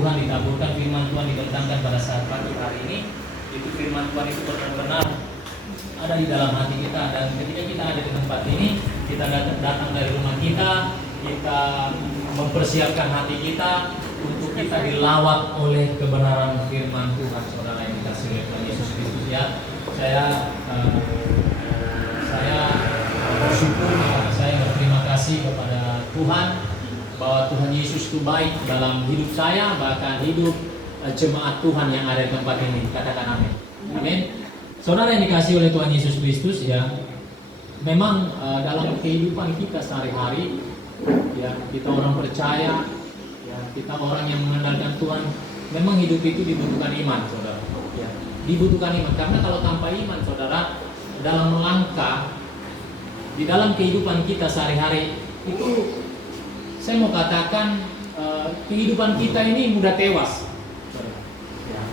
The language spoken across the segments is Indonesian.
Tuhan ditaburkan, firman Tuhan dibentangkan pada saat pagi hari ini, itu firman Tuhan itu benar-benar ada di dalam hati kita. Dan ketika kita ada di tempat ini, kita datang dari rumah kita mempersiapkan hati kita untuk kita dilawat oleh kebenaran firman Tuhan, saudara yang dikasihi oleh Tuhan Yesus Kristus ya. Saya bersyukur, saya berterima kasih kepada Tuhan bahwa Tuhan Yesus itu baik dalam hidup saya, bahkan hidup jemaat Tuhan yang ada di tempat ini. Katakan amin. Amin. Saudara yang dikasihi oleh Tuhan Yesus Kristus ya, memang dalam kehidupan kita sehari-hari ya, kita orang percaya ya, kita orang yang mengandalkan Tuhan, memang hidup itu dibutuhkan iman, saudara ya. Dibutuhkan iman, karena kalau tanpa iman, saudara, dalam melangkah di dalam kehidupan kita sehari-hari itu, saya mau katakan kehidupan kita ini mudah tewas ya.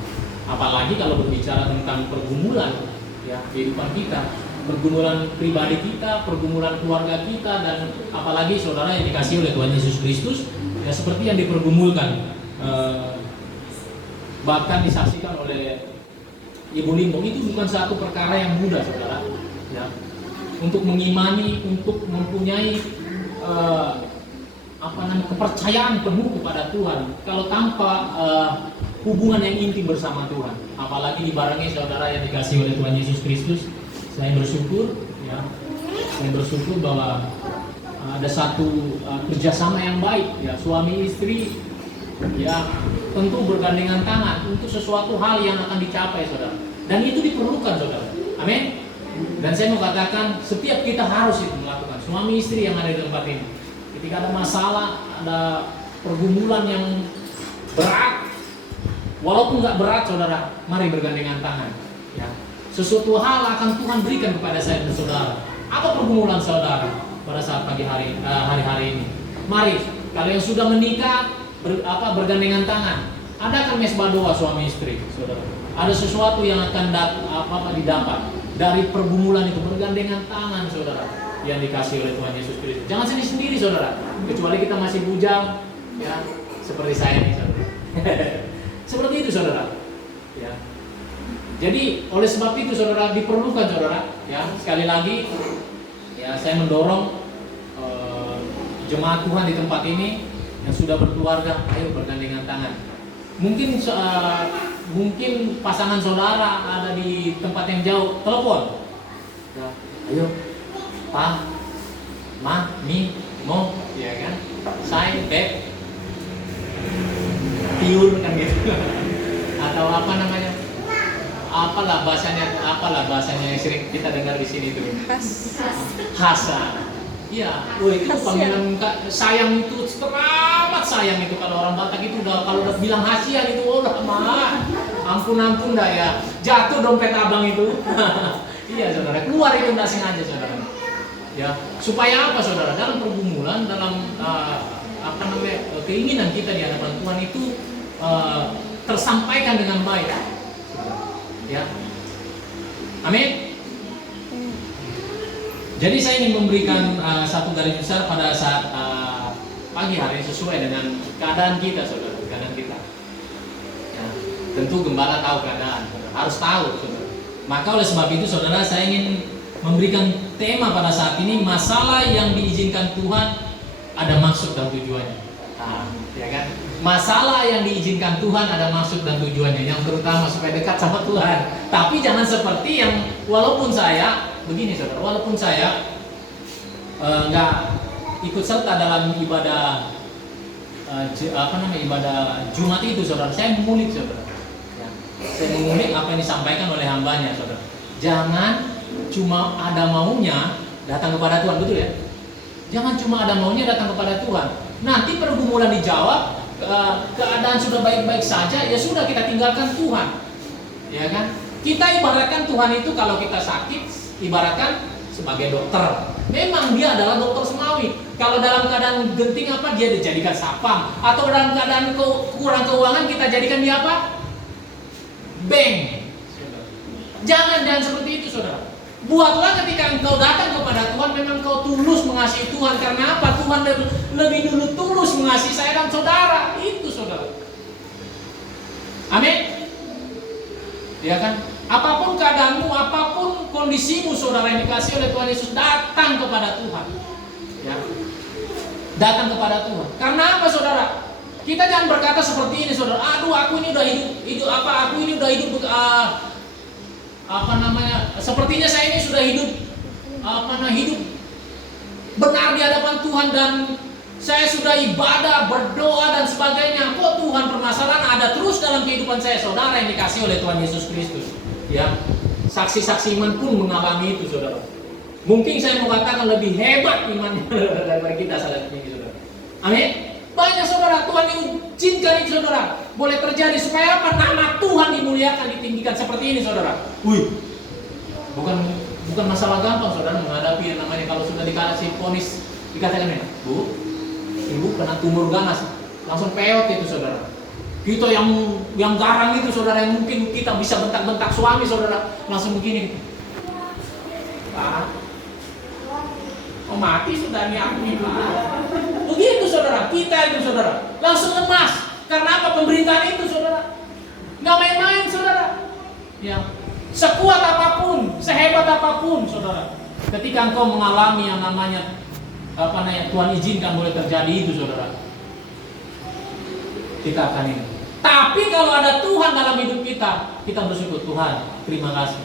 Apalagi kalau berbicara tentang pergumulan ya, kehidupan kita, pergumulan pribadi kita, pergumulan keluarga kita, dan apalagi saudara yang dikasihi oleh Tuhan Yesus Kristus ya, seperti yang dipergumulkan bahkan disaksikan oleh Ibu Limbong, itu bukan satu perkara yang mudah, saudara ya, untuk mengimani, untuk mempunyai kepercayaan penuh kepada Tuhan kalau tanpa hubungan yang intim bersama Tuhan. Apalagi dibarengi saudara yang dikasihi oleh Tuhan Yesus Kristus. Saya bersyukur ya, saya bersyukur bahwa ada satu kerjasama yang baik ya, suami istri ya, tentu bergandengan tangan untuk sesuatu hal yang akan dicapai, saudara, dan itu diperlukan, saudara. Amin. Dan saya mau katakan, setiap kita harus itu melakukan, suami istri yang ada di tempat ini. Ketika ada masalah, ada pergumulan yang berat, walaupun nggak berat, saudara, mari bergandengan tangan ya. Sesuatu hal akan Tuhan berikan kepada saya dan saudara. Apa pergumulan saudara pada saat pagi hari ini? Mari, kalau yang sudah menikah bergandengan tangan. Ada kan mesbah doa suami istri, saudara. Ada sesuatu yang akan didapat dari pergumulan itu, bergandengan tangan, saudara, yang dikasih oleh Tuhan Yesus Kristus. Jangan sendiri-sendiri, saudara. Kecuali kita masih bujang, ya, seperti saya nih, saudara. Seperti itu, saudara. Ya. Jadi oleh sebab itu, saudara, diperlukan, saudara. Ya, sekali lagi, ya, saya mendorong jemaat Tuhan di tempat ini yang sudah berkeluarga, ayo bergandengan tangan. Mungkin pasangan saudara ada di tempat yang jauh, telepon. Ya, ayo, Pa, Ma, Mi, Mo, ya kan? Say, Beb, Tiur kan gitu. Atau apa namanya? Apalah bahasanya yang sering kita dengar di sini itu. Hasa. Iya, itu panggilan sayang itu teramat sayang itu. Kalau orang Batak itu kalau udah bilang hasian itu, oh mah ampun dah ya, jatuh dompet abang itu. Iya, saudara, keluar itu nggak sengaja, saudara. Ya, supaya apa, saudara? Dalam pergumulan, dalam keinginan kita di hadapan Tuhan itu tersampaikan dengan baik. Ya, amin. Jadi saya ingin memberikan satu garis besar pada saat pagi hari sesuai dengan keadaan kita, saudara, keadaan kita. Ya, tentu gembala tahu keadaan, saudara. Harus tahu, saudara. Maka oleh sebab itu, saudara, saya ingin memberikan tema pada saat ini, masalah yang diizinkan Tuhan ada maksud dan tujuannya. Nah, ya kan? Masalah yang diizinkan Tuhan ada maksud dan tujuannya, yang terutama supaya dekat sama Tuhan. Tapi jangan seperti yang walaupun saya begini, saudara, walaupun saya nggak ikut serta dalam ibadah ibadah Jumat itu, saudara, saya mengulik, saudara. Ya, saya mengulik apa yang disampaikan oleh hambanya, saudara. Jangan cuma ada maunya datang kepada Tuhan, betul ya? Jangan cuma ada maunya datang kepada Tuhan. Nanti pergumulan dijawab, keadaan sudah baik-baik saja, ya sudah, kita tinggalkan Tuhan, ya kan? Kita ibaratkan Tuhan itu kalau kita sakit, ibaratkan sebagai dokter. Memang dia adalah dokter semawi. Kalau dalam keadaan genting dia dijadikan sapam, atau dalam keadaan kurang keuangan kita jadikan dia apa? Bank. Jangan seperti itu, saudara. Buatlah ketika engkau datang kepada Tuhan, memang engkau tulus mengasihi Tuhan. Karena apa? Tuhan lebih dulu tulus mengasihi saya dan saudara. Itu, saudara. Ya kan? Apapun keadaanmu, apapun kondisimu, saudara yang dikasih oleh Tuhan Yesus, datang kepada Tuhan. Ya. Datang kepada Tuhan. Karena apa, saudara? Kita jangan berkata seperti ini, saudara. Aduh, aku ini udah hidup apa? Aku ini udah hidup sepertinya saya ini sudah hidup hidup benar di hadapan Tuhan dan saya sudah ibadah, berdoa dan sebagainya. Kok Tuhan permasalahan ada terus dalam kehidupan saya, saudara yang dikasih oleh Tuhan Yesus Kristus. Ya, saksi-saksi iman pun mengalami itu, saudara. Mungkin saya mau katakan lebih hebat imannya daripada kita saat ini, saudara. Amin. Banyak, saudara, Tuhan izinkan itu, saudara, boleh terjadi supaya apa? Nama Tuhan dimuliakan, ditinggikan seperti ini, saudara. Bukan masalah gampang, saudara, menghadapi yang namanya kalau sudah dikasih vonis, dikatakan ya, Bu, ibu kena tumor ganas, langsung peot itu, saudara. Kita yang garang itu, saudara, yang mungkin kita bisa bentak-bentak suami, saudara, langsung begini gitu. Pak, mati sudah nih aku itu. Begitu, saudara, kita itu, saudara, langsung lemas. Karena apa? Pemberitaan itu, saudara, nggak main-main, saudara. Ya, sekuat apapun, sehebat apapun, saudara, ketika engkau mengalami yang namanya Tuhan izinkan boleh terjadi itu, saudara, kita akan ini. Tapi kalau ada Tuhan dalam hidup kita, kita bersyukur, Tuhan, terima kasih.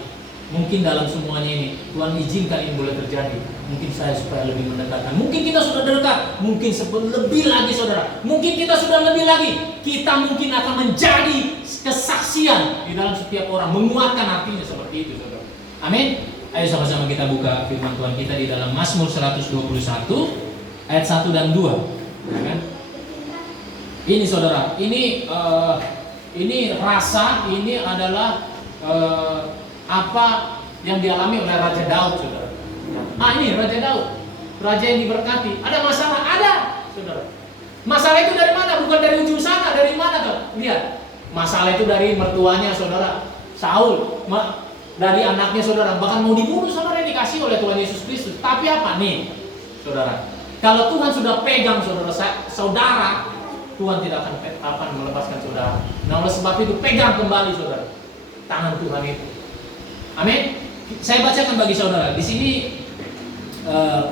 Mungkin dalam semuanya ini Tuhan izinkan ini boleh terjadi. Mungkin saya supaya lebih mendekatkan. Mungkin kita sudah dekat, mungkin lebih lagi, saudara. Mungkin kita sudah lebih lagi. Kita mungkin akan menjadi kesaksian di dalam setiap orang, menguatkan artinya seperti itu, saudara. Amin. Ayo sama-sama kita buka firman Tuhan kita di dalam Mazmur 121 ayat 1 dan 2. Ya kan? Ini, saudara, ini rasa, ini adalah apa yang dialami oleh Raja Daud, saudara. Ini Raja Daud, raja yang diberkati. Ada masalah? Ada, saudara. Masalah itu dari mana? Bukan dari ujung sana. Dari mana, tuh? Lihat. Masalah itu dari mertuanya, saudara, Saul, dari anaknya, saudara, bahkan mau dibunuh, saudara, yang dikasih oleh Tuhan Yesus Kristus. Tapi apa nih, saudara? Kalau Tuhan sudah pegang, saudara, Tuhan tidak akan melepaskan saudara. Nah, oleh sebab itu pegang kembali, saudara, tangan Tuhan itu. Amin. Saya bacakan bagi saudara. Di sini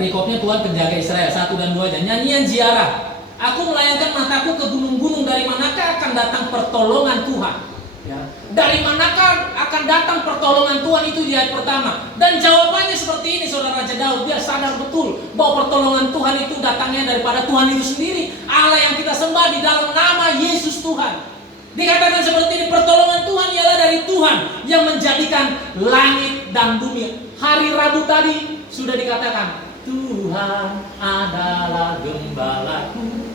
perikopnya Tuhan penjaga Israel 1 dan 2 aja. Nyanyian ziarah. Aku melayangkan mataku ke gunung-gunung, dari manakah akan datang pertolongan Tuhan? Ya. Dari manakah akan datang pertolongan Tuhan, itu di ayat pertama. Dan jawabannya seperti ini, saudara. Raja Daud, dia sadar betul bahwa pertolongan Tuhan itu datangnya daripada Tuhan itu sendiri. Allah yang kita sembah di dalam nama Yesus Tuhan. Dikatakan seperti ini, pertolongan Tuhan ialah dari Tuhan yang menjadikan langit dan bumi. Hari Rabu tadi sudah dikatakan, Tuhan adalah gembalaku,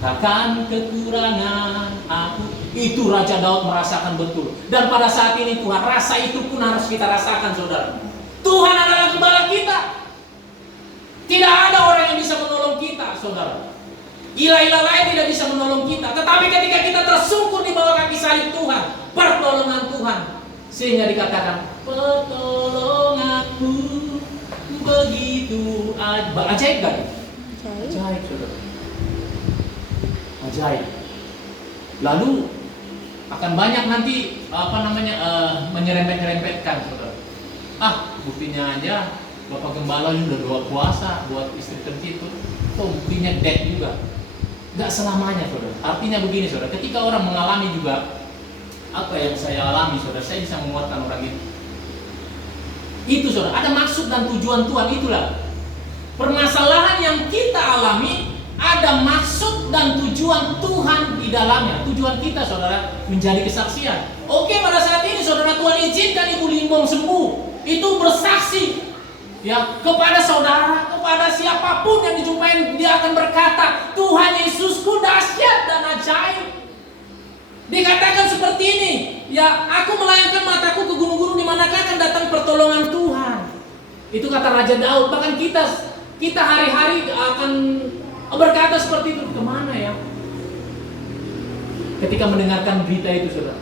takkan kekurangan aku. Itu Raja Daud merasakan betul. Dan pada saat ini Tuhan, rasa itu pun harus kita rasakan, saudara. Tuhan adalah gembala kita. Tidak ada orang yang bisa menolong kita, saudara. Ilah-ilah lain tidak bisa menolong kita. Tetapi ketika kita tersungkur di bawah kaki salib Tuhan, pertolongan Tuhan, sehingga dikatakan, pertolonganmu begitu ajaib, kan? Ajaib, saudara. Ajaib. Lalu akan banyak nanti menyerempet-nyerempetkan, saudara. Buktinya aja Bapak Gembala ini udah doa puasa buat istri tercinta. Buktinya dead juga. Gak selamanya, saudara. Artinya begini, saudara, ketika orang mengalami juga apa yang saya alami, saudara, saya bisa menguatkan orang itu. Itu, saudara, ada maksud dan tujuan Tuhan. Itulah permasalahan yang kita alami, ada maksud dan tujuan Tuhan di dalamnya. Tujuan kita, saudara, menjadi kesaksian. Oke, pada saat ini, saudara, Tuhan izinkan Ibu Limbong sembuh. Itu bersaksi, ya, kepada saudara, kepada siapapun yang dijumpai, dia akan berkata, Tuhan Yesusku dahsyat dan ajaib. Dikatakan seperti ini, ya, aku melayangkan mataku ke gunung-gunung, di manakah akan datang pertolongan Tuhan. Itu kata Raja Daud. Bahkan kita hari-hari akan berkata seperti itu. Kemana ya? Ketika mendengarkan berita itu, saudara.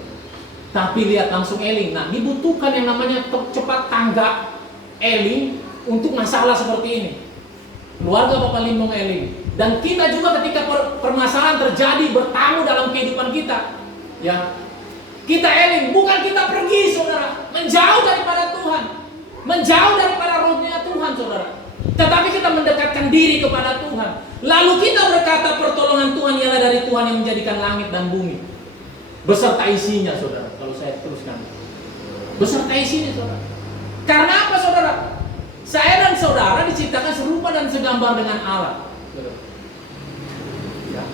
Tapi lihat langsung eling. Nah, dibutuhkan yang namanya cepat tanggap, eling untuk masalah seperti ini. Keluarga Bapak Limbong eling. Dan kita juga ketika permasalahan terjadi, bertamu dalam kehidupan kita, ya, Kita eling, bukan kita pergi, saudara, menjauh daripada Tuhan, menjauh daripada rohnya Tuhan, saudara. Tetapi kita mendekatkan diri kepada Tuhan. Lalu kita berkata pertolongan Tuhan ialah dari Tuhan yang menjadikan langit dan bumi beserta isinya, saudara. Kalau saya teruskan, beserta isinya, saudara. Karena apa, saudara? Saya dan saudara diciptakan serupa dan segambar dengan Allah, saudara. Ya.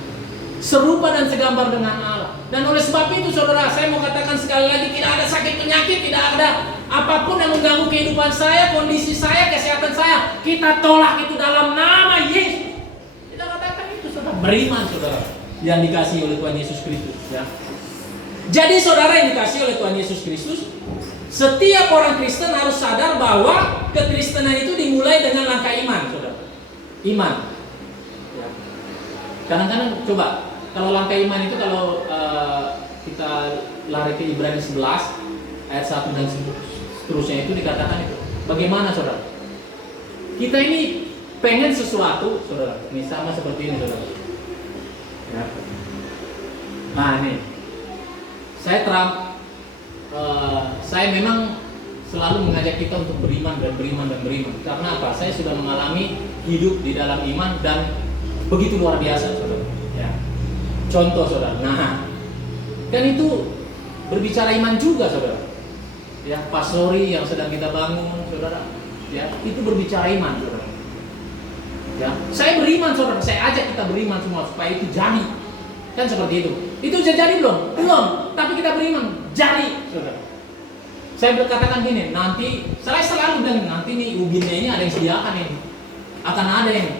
Serupa dan segambar dengan Allah. Dan oleh sebab itu, saudara, saya mau katakan sekali lagi, tidak ada sakit penyakit, tidak ada apapun yang mengganggu kehidupan saya, kondisi saya, kesehatan saya. Kita tolak itu dalam nama Yesus. Kita katakan itu, saudara. Beriman, saudara, yang dikasihi oleh Tuhan Yesus Kristus. Ya. Jadi, saudara yang dikasihi oleh Tuhan Yesus Kristus, setiap orang Kristen harus sadar bahwa kekristenan itu dimulai dengan langkah iman, saudara. Iman. Ya. Kadang-kadang coba, kalau langkah iman itu kalau kita lari ke Ibrani 11 ayat 1 dan seterusnya itu dikatakan itu. Bagaimana, saudara? Kita ini pengen sesuatu, saudara. Ini sama seperti ini, saudara. Ya. Nah, ini. Saya memang selalu mengajak kita untuk beriman dan beriman dan beriman. Karena apa? Saya sudah mengalami hidup di dalam iman dan begitu luar biasa, saudara. Ya. Contoh, saudara. Nah, kan itu berbicara iman juga, saudara. Ya, pastori yang sedang kita bangun, saudara. Ya, itu berbicara iman, saudara. Ya, saya beriman, saudara. Saya ajak kita beriman semua supaya itu jadi. Kan seperti itu. Itu sudah jadi belum? Belum. Tapi kita beriman, jadi, saudara. Saya berkatakan gini, nanti saya selalu bilang nanti nih ubinnya ini ada yang sediakan ini, akan ada ini.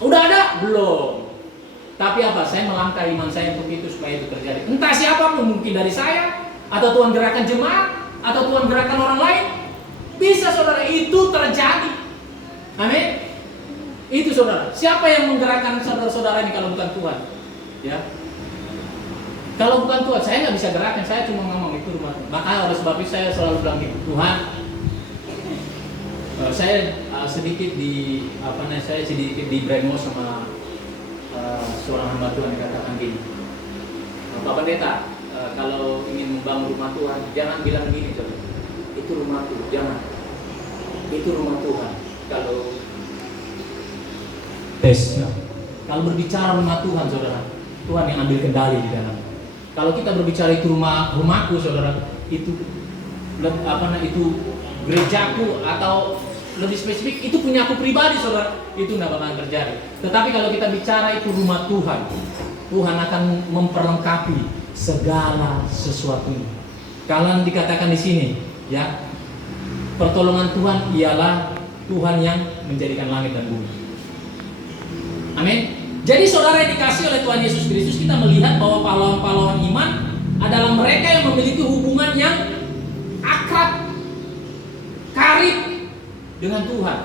Udah ada? Belum. Tapi apa? Saya melangkah iman saya untuk itu supaya itu terjadi. Entah siapapun, mungkin dari saya, atau Tuhan gerakan jemaat, atau Tuhan gerakan orang lain, bisa, saudara, itu terjadi. Amin. Itu, saudara. Siapa yang menggerakkan saudara-saudara ini kalau bukan Tuhan? Ya. Kalau bukan Tuhan, saya nggak bisa gerakan. Saya cuma ngomong itu rumah. Makanya oleh sebab itu saya selalu bilang gitu, Tuhan, saya sedikit di brainwash sama seorang hamba Tuhan yang katakan gini, Pak Pendeta, kalau ingin membangun rumah Tuhan, jangan bilang gini, saudara. Itu rumah Tuhan, jangan. Itu rumah Tuhan. Kalau kalau berbicara rumah Tuhan, saudara, Tuhan yang ambil kendali di dalam. Kalau kita berbicara itu rumahku, saudara, itu itu gerejaku, atau lebih spesifik itu punya aku pribadi, saudara, itu nggak bakalan terjadi. Tetapi kalau kita bicara itu rumah Tuhan, Tuhan akan memperlengkapi segala sesuatunya. Kalau dikatakan di sini, ya, pertolongan Tuhan ialah Tuhan yang menjadikan langit dan bumi. Amin. Jadi, saudara yang dikasih oleh Tuhan Yesus Kristus, kita melihat bahwa pahlawan-pahlawan iman adalah mereka yang memiliki hubungan yang akrab, karib dengan Tuhan.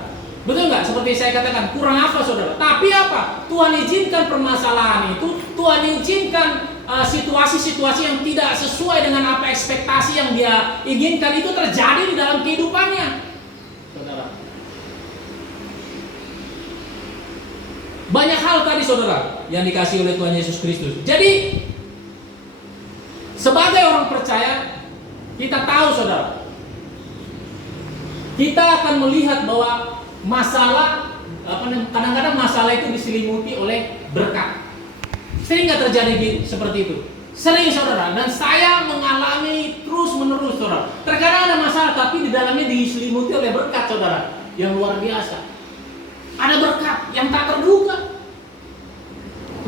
Betul nggak? Seperti saya katakan, kurang apa, saudara? Tapi apa? Tuhan izinkan permasalahan itu, Tuhan izinkan situasi-situasi yang tidak sesuai dengan apa ekspektasi yang Dia inginkan itu terjadi di dalam kehidupannya, saudara. Banyak hal tadi, saudara, yang dikasih oleh Tuhan Yesus Kristus. Jadi, sebagai orang percaya, kita tahu, saudara, kita akan melihat bahwa masalah, kadang-kadang masalah itu diselimuti oleh berkat. Sering nggak terjadi seperti itu? Sering, saudara. Dan saya mengalami terus-menerus, saudara. Terkadang ada masalah, tapi di dalamnya diselimuti oleh berkat, saudara, yang luar biasa. Ada berkat yang tak terduga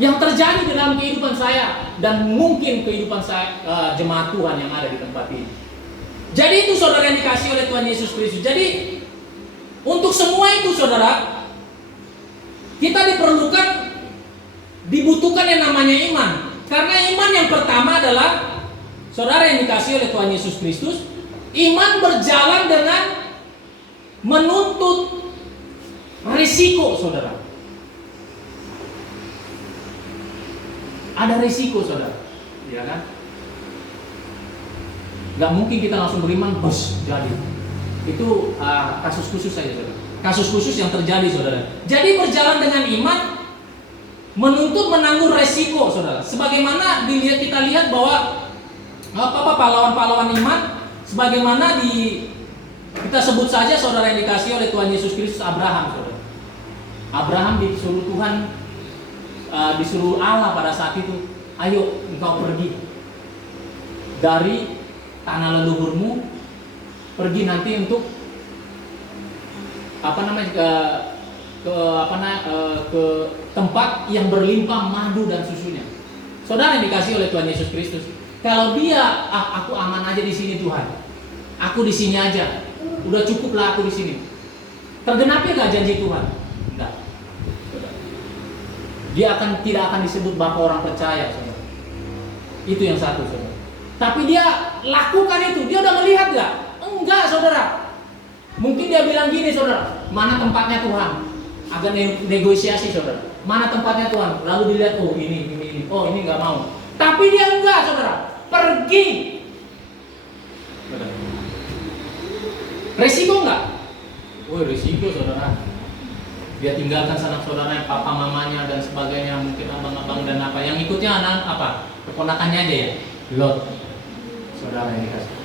yang terjadi dalam kehidupan saya dan mungkin kehidupan saya, jemaat Tuhan yang ada di tempat ini. Jadi itu, saudara, yang dikasih oleh Tuhan Yesus Kristus. Jadi untuk semua itu, saudara, kita dibutuhkan yang namanya iman. Karena iman yang pertama adalah, saudara yang dikasih oleh Tuhan Yesus Kristus, iman berjalan dengan menuntut risiko, saudara. Ada risiko, saudara, ya kan? Gak mungkin kita langsung beriman, bos, jadi. Itu kasus khusus saja, saudara. Kasus khusus yang terjadi, saudara. Jadi berjalan dengan iman menuntut menanggung risiko, saudara. Sebagaimana kita lihat bahwa pahlawan-pahlawan iman, sebagaimana kita sebut saja saudara yang dikasih oleh Tuhan Yesus Kristus, Abraham, saudara. Abraham disuruh Tuhan, disuruh Allah pada saat itu, ayo engkau pergi dari tanah leluhurmu, pergi nanti untuk ke tempat yang berlimpah madu dan susunya. Saudara yang dikasih oleh Tuhan Yesus Kristus, kalau dia, aku aman aja di sini Tuhan, aku di sini aja, udah cukuplah aku di sini. Tergenapi nggak janji Tuhan? Enggak. Dia tidak akan disebut bapak orang percaya, saudara. Itu yang satu, saudara. Tapi dia lakukan itu, dia udah melihat nggak? Enggak, saudara. Mungkin dia bilang gini, saudara, mana tempatnya Tuhan? Agak negosiasi, saudara. Mana tempatnya Tuhan? Lalu dilihat, oh ini, oh ini nggak mau. Tapi dia enggak, saudara. Pergi. Resiko enggak? Oh resiko, saudara. Dia tinggalkan sanak saudaranya, papa mamanya dan sebagainya, mungkin abang-abang dan apa. Yang ikutnya anak apa? Keponakannya aja ya. Lot. Saudara yang dikasih.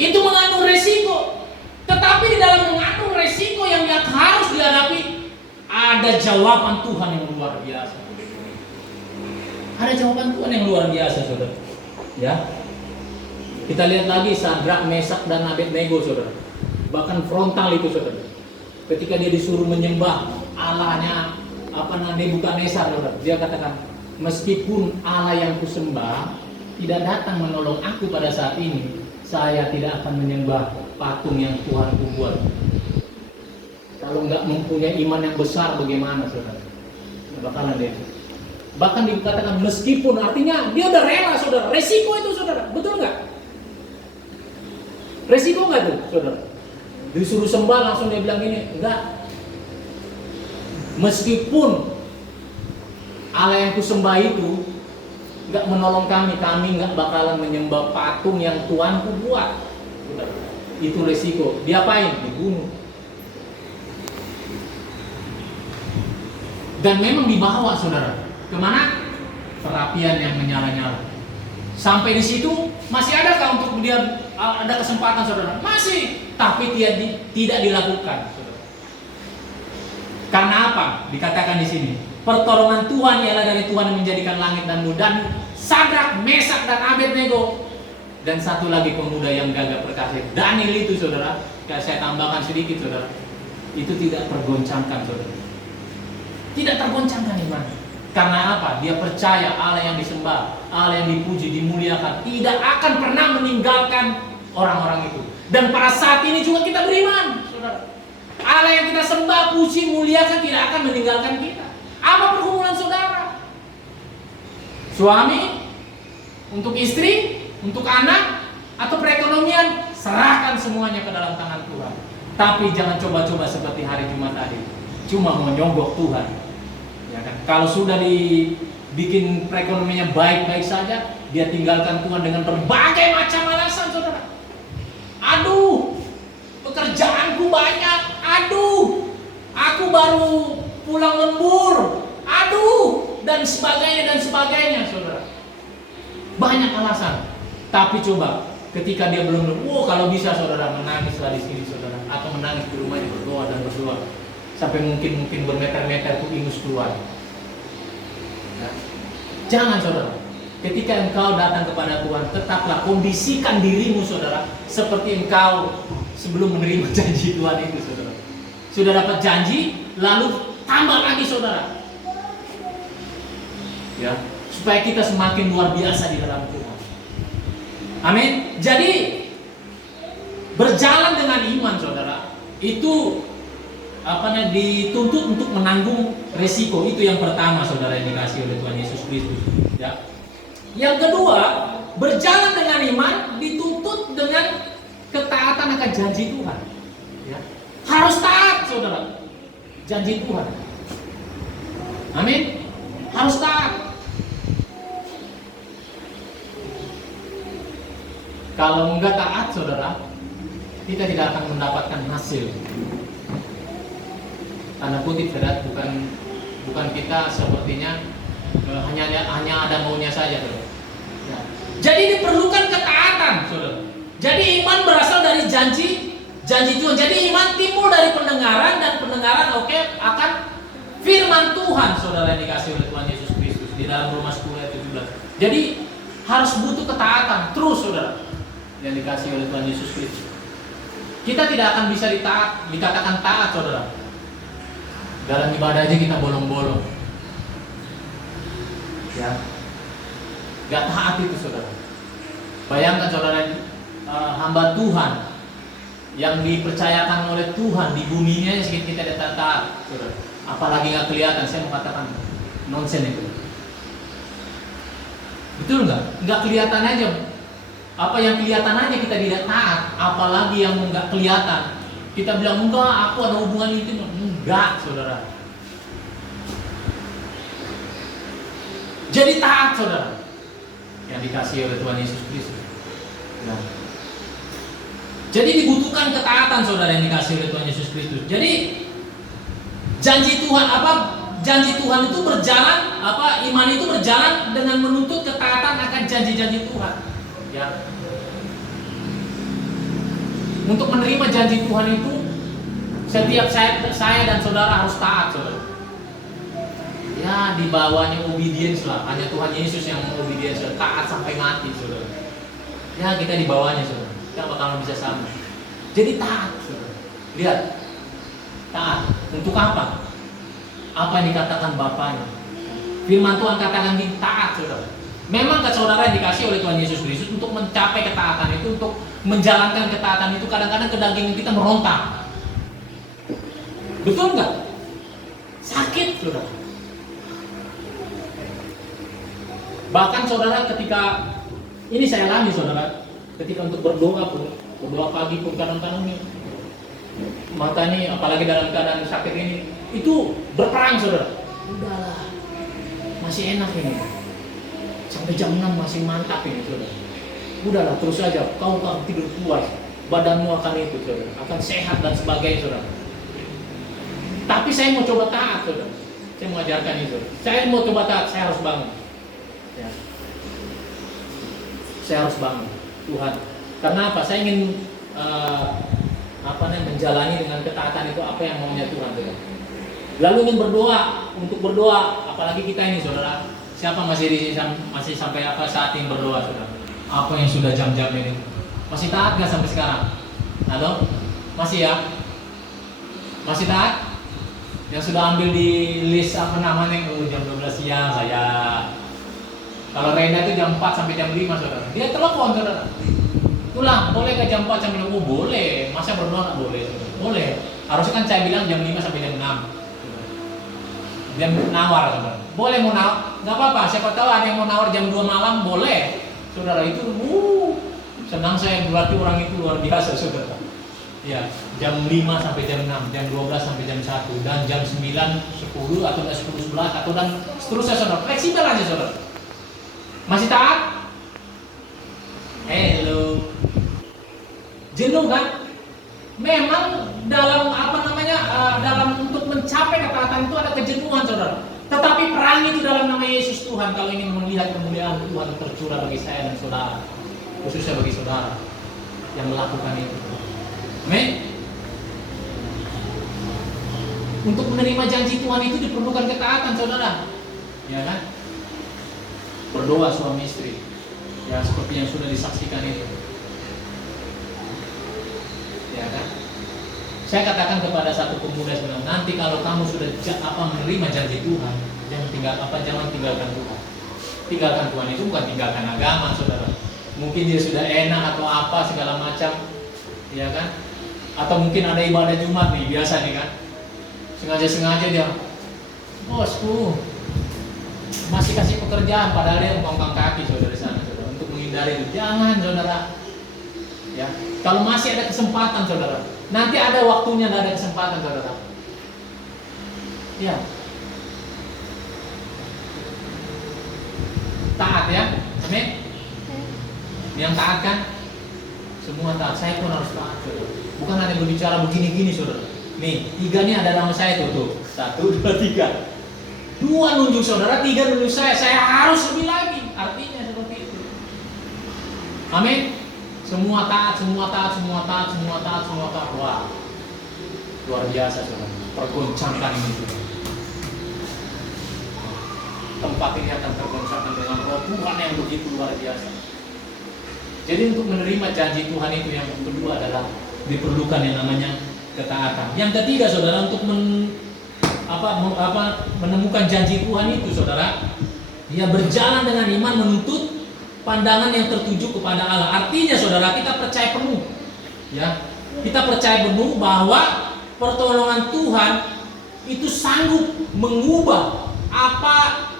Itu mengandung resiko. Tetapi di dalam mengandung resiko yang harus dihadapi, ada jawaban Tuhan yang luar biasa. Ada jawaban Tuhan yang luar biasa, saudara. Ya. Kita lihat lagi Sadrak, Mesak dan Abednego, saudara. Bahkan frontal itu, saudara. Ketika dia disuruh menyembah Allahnya Nebukadnezar, saudara. Dia katakan, meskipun Allah yang kusembah tidak datang menolong aku pada saat ini, saya tidak akan menyembah patung yang Tuhan buat. Kalau nggak mempunyai iman yang besar, bagaimana, saudara? Bakalan dia. Bahkan dikatakan meskipun, artinya dia udah rela, saudara. Resiko itu, saudara. Betul nggak? Resiko nggak tuh, saudara? Disuruh sembah langsung dia bilang gini, enggak. Meskipun Allah yang kusembah itu nggak menolong kami nggak bakalan menyembah patung yang Tuhanku buat. Itu resiko. Diapain? Dibunuh. Dan memang dibawa, saudara. Kemana? Perapian yang menyala-nyala. Sampai di situ masih adakah untuk dia ada kesempatan, saudara? Masih, tapi tidak dilakukan, saudara. Karena apa? Dikatakan di sini, pertolongan Tuhan ialah dari Tuhan yang menjadikan langit dan bumi. Dan Sadrak, Mesak dan Abednego, dan satu lagi pemuda yang gagah perkasa, Daniel itu, saudara. Saya tambahkan sedikit, saudara. Itu tidak tergoncangkan, saudara. Tidak tergoncangkan iman. Karena apa? Dia percaya Allah yang disembah, Allah yang dipuji, dimuliakan, tidak akan pernah meninggalkan orang-orang itu. Dan pada saat ini juga kita beriman, saudara. Allah yang kita sembah, puji, muliakan tidak akan meninggalkan kita. Apa pergumulan saudara? Suami, untuk istri, untuk anak, atau perekonomian, serahkan semuanya ke dalam tangan Tuhan. Tapi jangan coba-coba seperti hari Jumat tadi, cuma menyogok Tuhan. Ya kan? Kalau sudah dibikin perekonomiannya baik-baik saja, dia tinggalkan Tuhan dengan berbagai macam alasan, saudara. Aduh, pekerjaanku banyak. Aduh, aku baru pulang lembur. Aduh, dan sebagainya, saudara. Banyak alasan. Tapi coba, ketika dia belum, kalau bisa, saudara, menangislah di sini, saudara, atau menangis di rumahnya, berdoa dan berdoa. Sampai mungkin bermeter-meter itu ingus keluar. Ya. Jangan, saudara. Ketika engkau datang kepada Tuhan, tetaplah kondisikan dirimu, saudara, seperti engkau sebelum menerima janji Tuhan itu, saudara. Sudah dapat janji, lalu tambah lagi, saudara. Ya, supaya kita semakin luar biasa di dalam Tuhan. Amin. Jadi berjalan dengan iman, saudara, itu dituntut untuk menanggung resiko. Itu yang pertama, saudara, yang dikasih oleh Tuhan Yesus Kristus. Ya. Yang kedua, berjalan dengan iman dituntut dengan ketaatan akan janji Tuhan. Ya. Harus taat, saudara, janji Tuhan. Amin. Harus taat. Kalau enggak taat, saudara, kita tidak akan mendapatkan hasil. Tanda kutip, saudara, bukan kita sepertinya hanya ada maunya saja, saudara. Ya. Jadi diperlukan ketaatan. Jadi iman berasal dari janji Tuhan. Jadi iman timbul dari pendengaran, dan pendengaran akan firman Tuhan, saudara yang dikasih oleh Tuhan Yesus Kristus di dalam Roma 10 ayat 17. Jadi harus butuh ketaatan terus, saudara yang dikasih oleh Tuhan Yesus Kristus. Kita tidak akan bisa dikatakan taat, saudara. Dalam ibadah aja kita bolong-bolong. Ya, gak taat itu, saudara. Bayangkan, saudara, hamba Tuhan yang dipercayakan oleh Tuhan di buminya kita tidak taat, saudara. Apalagi nggak kelihatan, saya mau katakan nonsen itu. Betul nggak? Nggak kelihatan aja. Apa yang kelihatan aja kita tidak taat, apalagi yang nggak kelihatan. Kita bilang enggak, aku ada hubungan intim. Enggak, saudara. Jadi taat, saudara, yang dikasih oleh Tuhan Yesus Kristus. Nah. Jadi dibutuhkan ketaatan, saudara, yang dikasih oleh Tuhan Yesus Kristus. Jadi janji Tuhan itu berjalan, iman itu berjalan dengan menuntut ketaatan akan janji-janji Tuhan. Ya. Untuk menerima janji Tuhan itu, setiap saya dan saudara harus taat, saudara. Ya, di bawahnya obedience lah. Hanya Tuhan Yesus yang obedience, taat sampai mati, saudara. Ya, kita di bawahnya, saudara. Kita bakal bisa sama. Jadi taat, saudara. Lihat, taat. Untuk apa? Apa yang dikatakan Bapaknya. Firman Tuhan katakan kita taat, saudara. Memang saudara yang dikasih oleh Tuhan Yesus Kristus untuk mencapai ketaatan itu, untuk menjalankan ketaatan itu, kadang-kadang kedagingan kita merontak. Betul nggak? Sakit, saudara. Bahkan saudara, ketika ini saya alami, saudara, ketika untuk berdoa pun, berdoa pagi pun kadang-kadang mata ini, apalagi dalam keadaan sakit ini, itu berperang, saudara. Udahlah, masih enak ini, sampai jam 6 masih mantap ini, saudara. Udahlah, terus saja, kau tidur puas, badanmu akan itu, saudara, akan sehat dan sebagainya, saudara. Tapi saya mau coba taat, saudara. Saya mau ajarkan itu. Saya mau coba taat, saya harus bangun. Ya. Saya harus bangun, Tuhan. Karena apa? Saya ingin menjalani dengan ketaatan itu apa yang maunya Tuhan, saudara. Lalu ingin berdoa, untuk berdoa, apalagi kita ini, saudara. Siapa masih sampai saat ini berdoa, saudara? Apa yang sudah jam-jam ini? Masih taat nggak sampai sekarang? Halo? Masih ya? Masih taat? Yang sudah ambil di list jam 12 siang saya. Kalau Rena itu jam 4 sampai jam 5, saudara. Dia telepon, saudara. Pulang, boleh ke jam 4 sampai 5? Oh, boleh. Masa berdoa nggak boleh? Boleh. Harusnya kan saya bilang jam 5 sampai jam 6. Dia nawar, saudara. Boleh mau nawar? Nggak apa-apa. Siapa tahu ada yang mau nawar jam 2 malam, boleh. Saudara, itu senang saya, berarti orang itu luar biasa, saudara. Ya, jam 5 sampai jam 6, jam 12 sampai jam 1, dan jam 9, 10 atau 10, 11 atau dan seterusnya, saudara. Fleksibel aja, saudara. Masih taat? Hello. Jenuh kan? Memang dalam dalam untuk mencapai ketaatan itu ada kejenuhan, saudara. Tetapi perang itu dalam nama Yesus Tuhan, kalau ingin melihat kemuliaan Tuhan tercurah bagi saya dan saudara, khususnya bagi saudara yang melakukan itu. Amin. Untuk menerima janji Tuhan itu diperlukan ketaatan, saudara. Ya kan? Berdoa suami istri, ya seperti yang sudah disaksikan itu, ya kan? Saya katakan kepada satu pemuda, saudara, nanti kalau kamu sudah menerima janji Tuhan, jangan tinggalkan Tuhan. Tinggalkan Tuhan itu bukan tinggalkan agama, saudara. Mungkin dia sudah enak atau apa segala macam, ya kan? Atau mungkin ada ibadah Jumat nih, biasa nih kan? Sengaja dia, bosku masih kasih pekerjaan, padahal dia ngongkang kaki, saudara, di sana, saudara, untuk menghindari itu. Jangan, saudara. Ya, kalau masih ada kesempatan, saudara, nanti ada waktunya, nggak ada kesempatan, saudara. Ya, taat ya, amin. Yang taat kan, semua taat. Saya pun harus taat, saudara. Bukan hanya berbicara begini-gini, saudara. Nih, 3 nih ada nama saya tuh. 1, 2, 3. 2 nunjuk saudara, 3 nunjuk saya harus lebih lagi. Artinya seperti itu. Amin. Semua taat, semua taat, semua taat, semua taat, semua taat. Wah, luar biasa saudara. Pergoncangkan ini juga. Tempat ini akan tergoncangkan dengan roh Tuhan yang begitu luar biasa. Jadi untuk menerima janji Tuhan itu yang kedua adalah diperlukan yang namanya ketaatan. Yang ketiga saudara, untuk menemukan janji Tuhan itu saudara, dia berjalan dengan iman menuntut pandangan yang tertuju kepada Allah. Artinya saudara, kita percaya penuh, ya, kita percaya penuh bahwa pertolongan Tuhan itu sanggup mengubah apa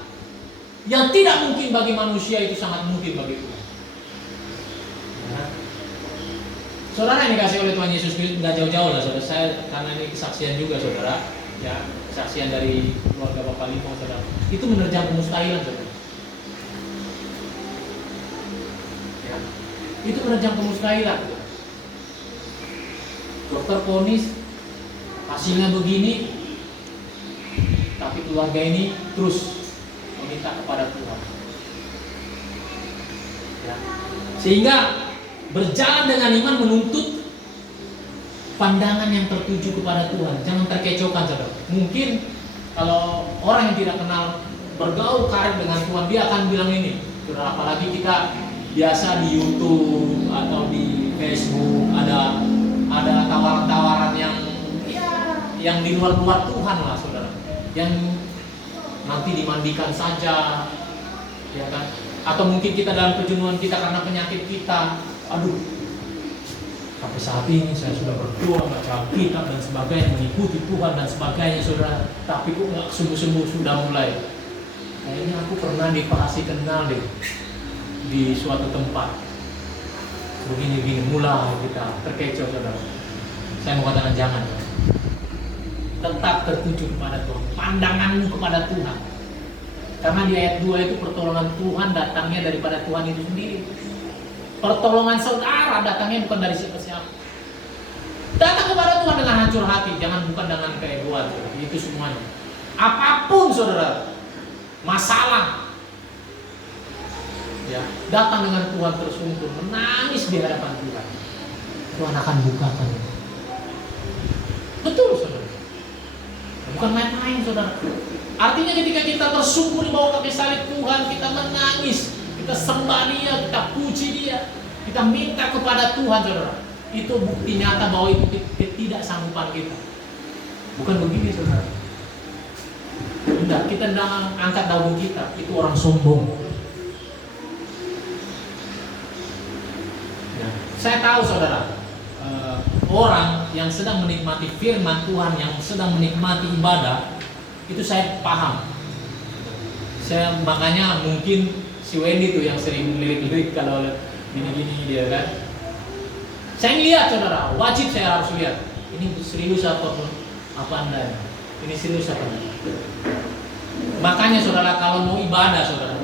yang tidak mungkin bagi manusia itu sangat mungkin bagi Tuhan. Ya. Saudara yang dikasih oleh Tuhan Yesus Kristus, nggak jauh-jauh lah saudara. Saya karena ini kesaksian juga saudara, ya, kesaksian dari keluarga Bapak Limo saudara. Itu menerjang kemustahilan saudara. Ya. Itu menerjang kemustahilan. Dokter ponis hasilnya begini, tapi keluarga ini terus meminta kepada Tuhan, ya. Sehingga berjalan dengan iman menuntut pandangan yang tertuju kepada Tuhan. Jangan terkecohkan saudara. Mungkin kalau orang yang tidak kenal bergaul karib dengan Tuhan, dia akan bilang ini, saudara, apalagi kita biasa di YouTube atau di Facebook ada tawaran-tawaran yang di luar Tuhan lah saudara, yang nanti dimandikan saja, ya kan? Atau mungkin kita dalam kejenuhan kita karena penyakit kita, aduh, sampai saat ini saya sudah berdoa, baca Alkitab dan sebagainya, mengikuti Tuhan dan sebagainya saudara, tapi kok nggak sembuh-sembuh, sudah mulai. Kayaknya aku pernah dikasih kenal deh di suatu tempat. Begini-begini, mulai kita terkecoh saudara. Saya mau katakan jangan. Tetap tertuju kepada Tuhan, pandanganmu kepada Tuhan. Karena di ayat 2 itu pertolongan Tuhan datangnya daripada Tuhan itu sendiri. Pertolongan saudara datangnya bukan dari siapa-siapa. Datang kepada Tuhan dengan hancur hati, jangan bukan dengan keegoan. Itu semuanya. Apapun saudara, masalah, ya, datang dengan Tuhan tersungkur, menangis di hadapan Tuhan. Tuhan akan bukakan. Betul saudara. Bukan main-main saudara. Artinya ketika kita tersungkur di bawah kaki salib Tuhan, kita menangis, kita sembah Dia, kita puji Dia, kita minta kepada Tuhan saudara. Itu bukti nyata bahwa itu ketidaksanggupan kita. Bukan begini saudara. Tidak, kita tidak angkat daun kita, itu orang sombong. Ya. Saya tahu saudara, orang yang sedang menikmati firman Tuhan, yang sedang menikmati ibadah, itu saya paham. Saya makanya mungkin si Wendy tuh yang sering lirik-lirik kalau gini-gini dia kan. Saya lihat saudara, wajib saya harus lihat. Ini serius apa Anda? Ini serius apa? Makanya saudara, kalau mau ibadah saudara,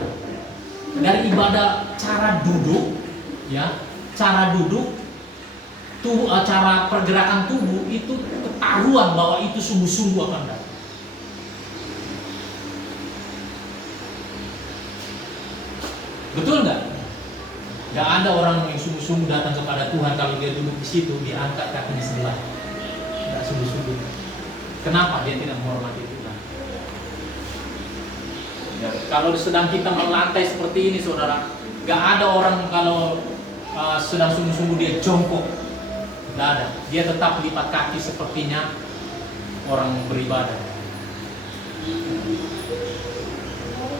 dari ibadah cara duduk, ya, cara duduk, tubuh, cara pergerakan tubuh itu ketahuan bahwa itu sungguh-sungguh akan datang. Betul nggak? Nggak ada orang yang sungguh-sungguh datang kepada Tuhan kalau dia duduk di situ, dia angkat kakinya sebelah. Nggak sungguh-sungguh. Kenapa? Dia tidak menghormati Tuhan. Ya, kalau sedang kita melantai seperti ini, saudara, nggak ada orang kalau sedang sungguh-sungguh dia jongkok. Nggak ada. Dia tetap lipat kaki sepertinya orang beribadah.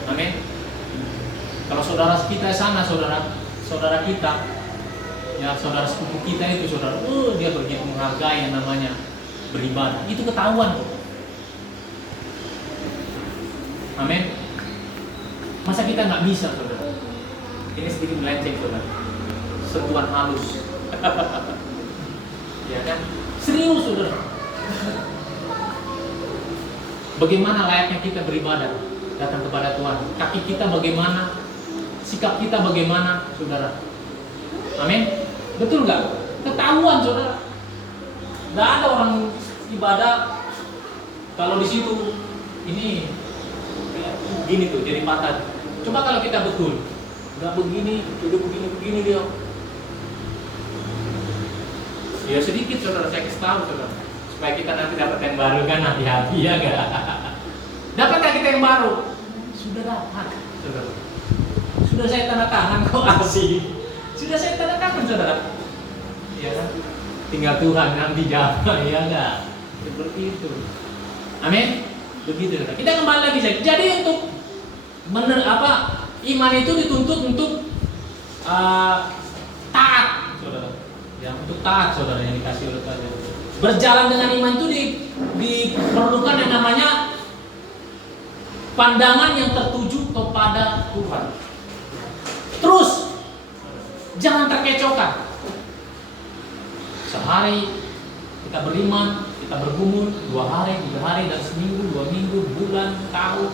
Amin. Kalau saudara kita sana, saudara kita, ya saudara sepupu kita itu saudara, dia begitu menghargai yang namanya beribadah. Itu ketahuan kok. Amin. Masa kita nggak bisa saudara? Ini sedikit melenceng saudara. Sentuhan halus. Ya kan? Serius saudara. Bagaimana layaknya kita beribadah datang kepada Tuhan? Kaki kita bagaimana? Sikap kita bagaimana, saudara? Amin. Betul nggak? Ketahuan, saudara. Nggak ada orang ibadah kalau di situ ini gini tuh jadi patah. Coba kalau kita betul, nggak begini, jadi begini dia. Ya sedikit saudara, saya kasih tahu saudara, supaya kita nanti dapat yang baru kan, hati-hati ya enggak. Dapatkah kita yang baru? Sudah dapat saudara. Sudah saya tanda tangan kok asik. Sudah saya tanda tangan saudara. Ya kan? Tinggal Tuhan nanti jawab ya enggak. Seperti itu. Amin. Begitu saudara. Kita kembali lagi saja. Jadi untuk iman itu dituntut untuk taat saudara. Ya, untuk taat saudara yang dikasih oleh Tuhan. Berjalan dengan iman itu diperlukan yang namanya pandangan yang tertuju kepada Tuhan. Terus jangan terkecohkan. Sehari kita beriman, kita bergumul, 2 hari, 3 hari, dan seminggu, 2 minggu, bulan, tahun,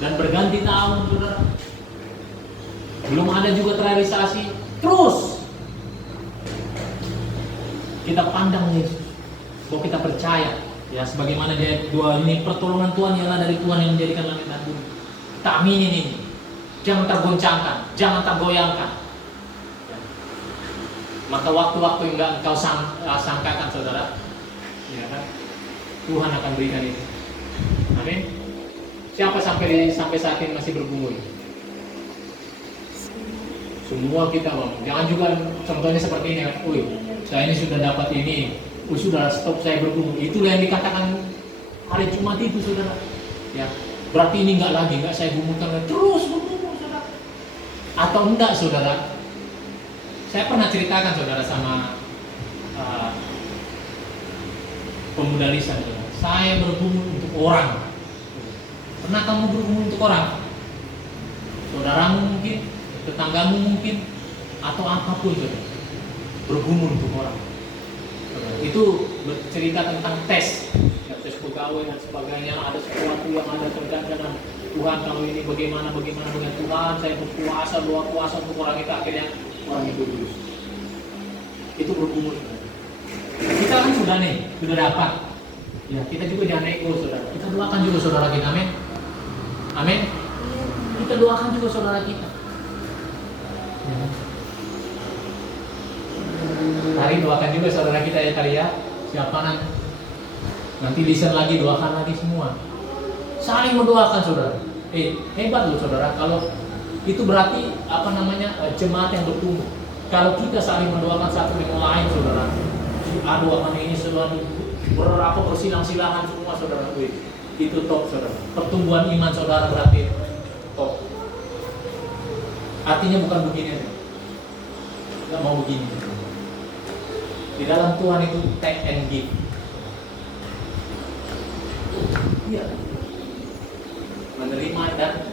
dan berganti tahun, saudara. Belum ada juga terrealisasi. Terus kita pandang Yesus, bahwa kita percaya, ya sebagaimana dia dua ini, pertolongan Tuhan ialah dari Tuhan yang menjadikan langit dan bumi. Kita aminin ini. Jangan tergoncangkan, jangan tergoyangkan. Ya. Maka waktu-waktu yang enggak engkau sangkakan saudara, ya kan, Tuhan akan berikan itu. Amin. Siapa sampai saat ini masih bergumul? Semua kita bang. Jangan juga contohnya seperti ini. Saya ini sudah dapat ini. Sudah stop saya bergumul. Itulah yang dikatakan hari Jumat itu saudara. Ya. Berarti ini enggak saya gumulkan terus bergumul saudara. Atau enggak saudara? Saya pernah ceritakan saudara sama pemuda lisan. Saya bergumul untuk orang. Pernah kamu bergumul untuk orang? Saudaramu mungkin, tetanggamu mungkin, atau apapun saudara. Bergumul untuk orang. Itu bercerita tentang tes pegawai dan sebagainya. Ada sesuatu yang ada terkait dengan Tuhan, kalau ini bagaimana dengan Tuhan, saya berpuasa, doa puasa untuk orang itu, akhirnya orang itu lulus. Itu bergumul. Kita kan sudah dapat. Ya, kita juga jangan ego saudara. Kita doakan juga saudara kita, amin. Amin. Kita doakan juga saudara kita. Ya. Hari doakan juga saudara kita ya kali ya. Siapa nanti listen lagi, doakan lagi semua. Saling mendoakan saudara. Hebat loh saudara. Kalau itu berarti jemaat yang bertumbuh. Kalau kita saling mendoakan satu dengan lain saudara. Doakan ini saudara. Bersilang-silangan semua saudara. Itu top saudara. Pertumbuhan iman saudara berarti top. Artinya bukan begini. Gak mau begini. Di dalam Tuhan itu take and give. Iya. Menerima dan